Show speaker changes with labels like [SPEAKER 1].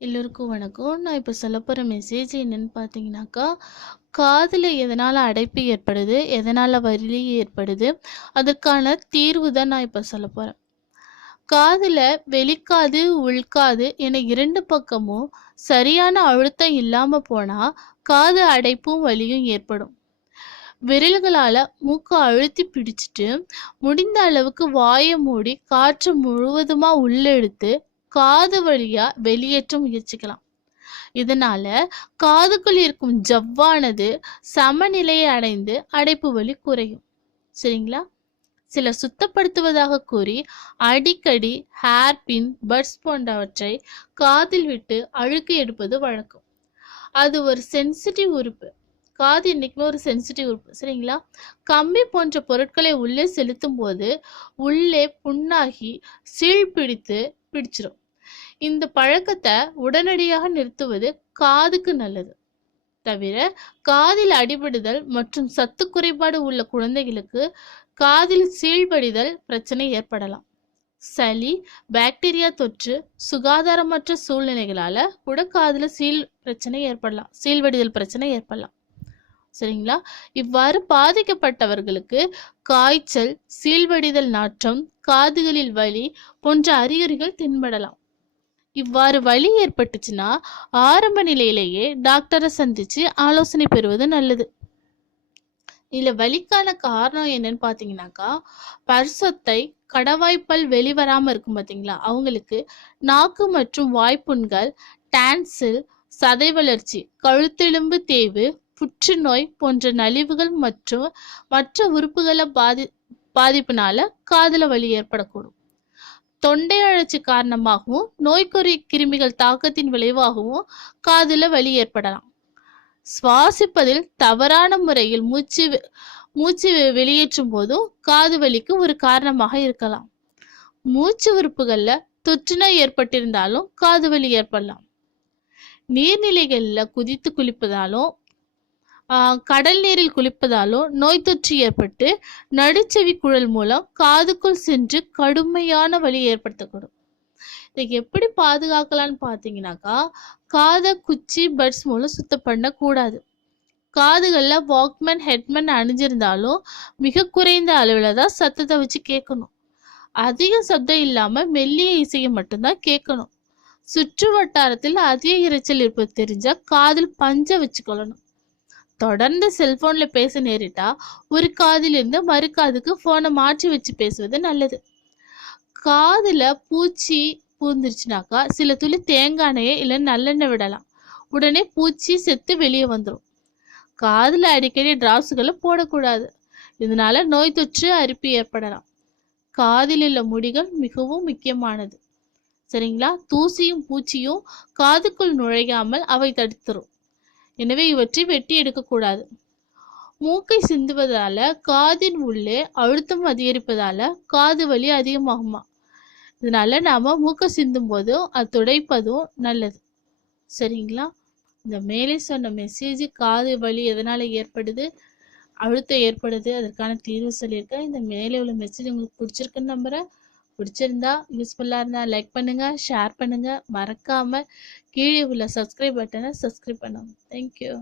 [SPEAKER 1] எல்லோருக்கும் வணக்கம். நான் இப்போ சொல்ல போகிற மெசேஜ் என்னென்னு பார்த்தீங்கன்னாக்கா, காதில் எதனால் அடைப்பு ஏற்படுது? எதனால் வலி ஏற்படுது? அதற்கான தீர்வு தான் நான் இப்போ சொல்ல போகிறேன் காதில் வெளிக்காது, உள்காது என இரண்டு பக்கமும் சரியான அழுத்தம் இல்லாமல் போனால் காது அடைப்பும், வலியும் ஏற்படும். விரல்களால் மூக்கை அழுத்தி பிடிச்சிட்டு முடிந்த அளவுக்கு வாயை மூடி காற்று முழுவதுமாக உள்ளெடுத்து காது வழியா வெளியேற்ற முயற்சிக்கலாம். இதனால காதுக்குள் இருக்கும் ஜவ்வானது சமநிலையை அடைந்து அடைப்பு வலி குறையும். சரிங்களா? சிலர் சுத்தப்படுத்துவதாக கூறி அடிக்கடி ஹேர் பின், பட்ஸ் போன்றவற்றை காதில் விட்டு அழுக்கு எடுப்பது வழக்கம். அது ஒரு சென்சிட்டிவ் உறுப்பு. காது என்றைக்குமே ஒரு சென்சிட்டிவ் உறுப்பு. சரிங்களா? கம்பி போன்ற பொருட்களை உள்ளே செலுத்தும் போது உள்ளே புண்ணாகி சீழ் பிடித்து பிடிச்சிரும். இந்த பழக்கத்தை உடனடியாக நிறுத்துவது காதுக்கு நல்லது. தவிர, காதில் அடிபடுதல் மற்றும் சத்து குறைபாடு உள்ள குழந்தைகளுக்கு காதில் சீழ்வடிதல் பிரச்சனை ஏற்படலாம். சளி, பாக்டீரியா தொற்று, சுகாதாரமற்ற சூழ்நிலைகளால கூட காதில் சீல் பிரச்சனை ஏற்படலாம். சீழ்வடிதல் பிரச்சனை ஏற்படலாம். சரிங்களா? இவ்வாறு பாதிக்கப்பட்டவர்களுக்கு காய்ச்சல், சீழ்வடிதல் நாற்றம், காதுகளில் வலி போன்ற அறிகுறிகள் தென்படலாம். இவ்வாறு வலி ஏற்பட்டுச்சுன்னா, ஆரம்ப நிலையிலேயே டாக்டரை சந்திச்சு ஆலோசனை பெறுவது நல்லது. இதுல வலிக்கான காரணம் என்னன்னு பார்த்தீங்கன்னாக்கா, பரிசத்தை கடவாய்ப்பல் வெளிவராம இருக்கும் பார்த்தீங்களா? அவங்களுக்கு நாக்கு மற்றும் வாய்ப்புண்கள், டான்சில், சதை வளர்ச்சி, கழுத்தெலும்பு தேய்வு, புற்றுநோய் போன்ற நலிவுகள் மற்றும் மற்ற உறுப்புகளை பாதி பாதிப்புனால காதுல வலி ஏற்படக்கூடும். தொண்டை அழற்சி காரணமாகவும், நோய்க்குறி கிருமிகள் தாக்கத்தின் விளைவாகவும் காதில் வலி ஏற்படலாம். சுவாசிப்பதில் தவறான முறையில் மூச்சு மூச்சு வெளியேற்றும் போதும் காது வலிக்கு ஒரு காரணமாக இருக்கலாம். மூச்சு உறுப்புகள்ல தொற்றுநோய் ஏற்பட்டிருந்தாலும் காது வலி ஏற்படலாம். நீர்நிலைகளில் குதித்து குளிப்பதாலும், கடல் நீரில் குளிப்பதாலோ நோய் தொற்று ஏற்பட்டு, நடுச்செவி குழல் மூலம் காதுக்குள் சென்று கடுமையான வலி ஏற்படுத்தக்கூடும். இதை எப்படி பாதுகாக்கலாம்னு பார்த்தீங்கன்னாக்கா, காதை குச்சி, பட்ஸ் மூலம் சுத்தம் பண்ணக்கூடாது. காதுகளில் வாக்மேன், ஹெட்மேன் அணிஞ்சிருந்தாலும் மிக குறைந்த அளவில் தான் சத்தத்தை வச்சு கேட்கணும். அதிக சப்தம் இல்லாமல் மெல்லிய இசையை மட்டும்தான் கேட்கணும். சுற்று வட்டாரத்தில் அதிக இரைச்சல் இருப்பது தெரிஞ்சால் காதில் பஞ்ச வச்சுக்கொள்ளணும். தொடர்ந்து செல்போன்ல பேச நேரிட்டா, ஒரு காதிலிருந்து மறு காதுக்கு ஃபோனை மாற்றி வச்சு பேசுவது நல்லது. காதுல பூச்சி பூந்துருச்சுனாக்கா, சில துளி தேங்காய் எண்ணெயை இல்லை நல்லெண்ணெய் விடலாம். உடனே பூச்சி செத்து வெளியே வந்துடும் காதில் அடிக்கடி டிராப்ஸுகளை போடக்கூடாது. இதனால நோய் தொற்று, அரிப்பு ஏற்படலாம். காதில் உள்ள முடிகள் மிகவும் முக்கியமானது. சரிங்களா? தூசியும், பூச்சியும் காதுக்குள் நுழையாமல் அவை தடுத்துரும். எனவே இவற்றை வெட்டி எடுக்கக்கூடாது. மூக்கை சிந்துவதால காதின் உள்ளே அழுத்தம் அதிகரிப்பதால காது வலி அதிகமாகுமா இதனால நாம சிந்தும் போதும் அது துடைப்பதும் நல்லது. சரிங்களா? இந்த மேலே சொன்ன மெசேஜ் காது வலி எதனால ஏற்படுது? அழுத்தம் ஏற்படுது. அதற்கான தீர்வு சொல்லியிருக்கேன். இந்த மேலே உள்ள மெசேஜ் உங்களுக்கு பிடிச்சிருக்குன்னு நம்புறேன். பிடிச்சிருந்தா, யூஸ்ஃபுல்லாக இருந்தால் லைக் பண்ணுங்கள் ஷேர் பண்ணுங்கள் மறக்காமல் கீழே உள்ள சப்ஸ்கிரைப் பட்டனை சப்ஸ்கிரைப் பண்ணுங்கள் தேங்க் யூ.